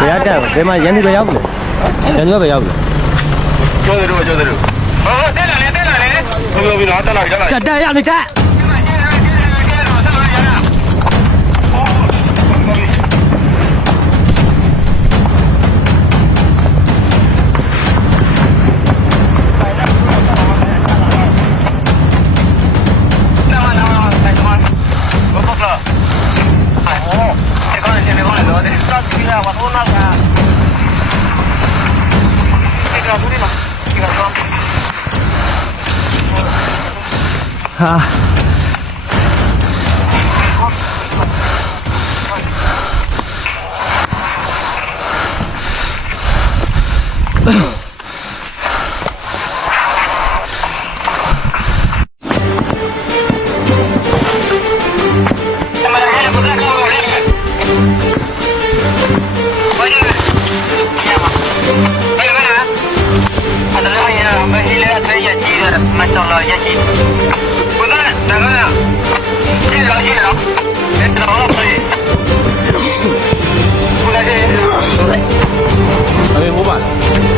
ဘယ်ရတက်ဘယ်မှာရန်သူပဲရောက်ပြီရန်သူကပဲရောက်ပြီကျော်တယ်တို့ကျော်တယ်တို့ဟောတက်လာလေတက်လာလေဘယ်လိုပြီးတော့တက်လာပြီတက်လာတက်တက်ရလေတက် 물이나 물이나 이거 ဟာ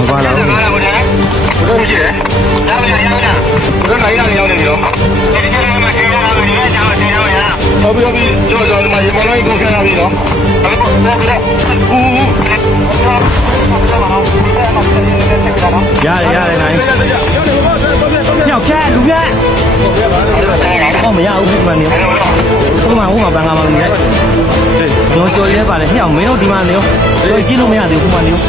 ဘာလာဘုရားရှိတယ်ဒါပဲရအောင်လားဘုရားနိုင်ရအောင်နေပြီတော့ဟုတ်ပြီဟုတ်ပြီကျော်ကျော်ဒီမှာရေမလိုက်ကုန်ဆန်းလာပြီနော်ဟုတ်ကဲ့ဟုတ်ကဲ့ဟူးရတယ် က်ဖြတ်လူဖြတ်ဟောမရဘူးဒီမှာနေဟိုမှာဟိုမှာဘန်ကမှာနေလိုက်ကျွန်တော်ကြော်ရဲပါလေဟဲ့အောင်မင်းတို့ဒီမှာနေရောကြော်ကြည့်လို့မရသေးဘူးဟိုမှာနေရော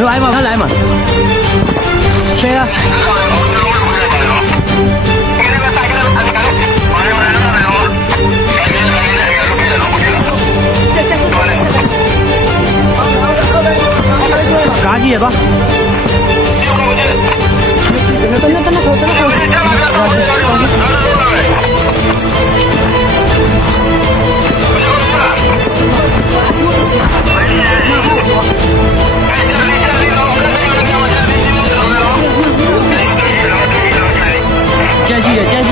没来吗？他来吗？谁呀、嘎叽吧，等着等着等着，等着等着。